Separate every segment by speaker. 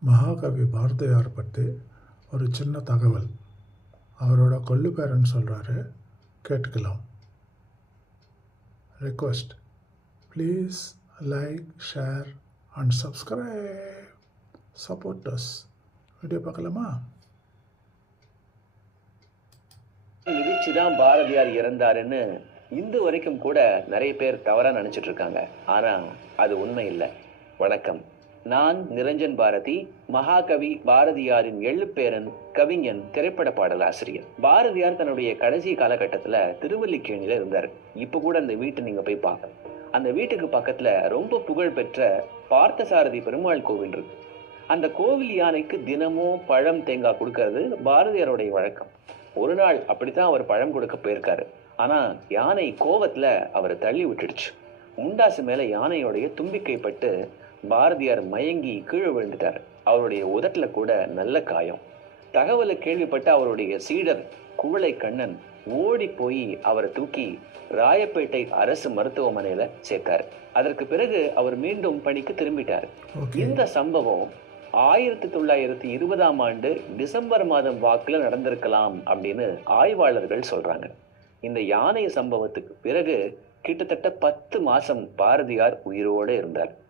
Speaker 1: மகாகவி பாரதியார் பற்றி ஒரு சின்ன தகவல். அவரோட கொள்ளு பேரன் சொல்கிறாரு கேட்டுக்கலாம். Request please like share and subscribe support us video பார்க்கலாமா?
Speaker 2: மிதிச்சுதான் பாரதியார் இறந்தாருன்னு இந்து வரைக்கும் கூட நிறைய பேர் தவறாக நினச்சிட்ருக்காங்க இருக்காங்க. அது உண்மை இல்லை. வணக்கம். நான் நிரஞ்சன் பாரதி மகாகவி பாரதியாரின் எழுப்பேரன் கவிஞன் திரைப்பட பாடலாசிரியர். பாரதியார் தன்னுடைய கடைசி காலகட்டத்துல திருவல்லிக்கேணியில இருந்தார். இப்ப கூட அந்த வீட்டை நீங்க போய் பார்க்கலாம் அந்த வீட்டுக்கு பக்கத்துல ரொம்ப புகழ் பெற்ற பார்த்தசாரதி பெருமாள் கோவில் இருக்கு. அந்த கோவில் யானைக்கு தினமும் பழம் தேங்காய் கொடுக்கறது பாரதியாருடைய வழக்கம். ஒரு நாள் அப்படித்தான் அவர் பழம் கொடுக்க போயிருக்காரு. ஆனா யானை கோவத்துல அவரை தள்ளி விட்டுடுச்சு. முண்டாசு மேல யானையோடைய தும்பிக்கை பட்டு பாரதியார் மயங்கி கீழே விழுந்துட்டார். அவருடைய உதட்டுல கூட நல்ல காயம். தகவலை கேள்விப்பட்ட அவருடைய சீடர் குவளை கண்ணன் ஓடி போய் அவரை தூக்கி ராயப்பேட்டை அரசு மருத்துவமனையில சேர்த்தாரு. அதற்கு பிறகு அவர் மீண்டும் பணிக்கு திரும்பிட்டார். இந்த சம்பவம் ஆயிரத்தி தொள்ளாயிரத்தி இருபதாம் ஆண்டு டிசம்பர் மாதம் வாக்குல நடந்திருக்கலாம் அப்படின்னு ஆய்வாளர்கள் சொல்றாங்க. இந்த யானை சம்பவத்துக்கு பிறகு கிட்டத்தட்ட பத்து மாசம் பாரதியார் உயிரோடு இருந்தார்.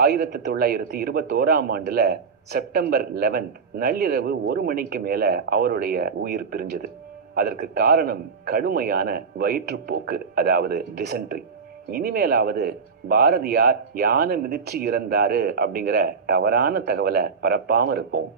Speaker 2: ஆயிரத்தி தொள்ளாயிரத்தி இருபத்தோராம் ஆண்டுல செப்டம்பர் லெவன்த் நள்ளிரவு ஒரு மணிக்கு மேலே அவருடைய உயிர் பிரிஞ்சது. அதற்கு காரணம் கடுமையான வயிற்றுப்போக்கு அதாவது டிசென்ட்ரி இனிமேலாவது பாரதியார் யானை மிதிச்சு இறந்தாரு அப்படிங்கிற தவறான தகவலை பரப்பாமல் இருப்போம்.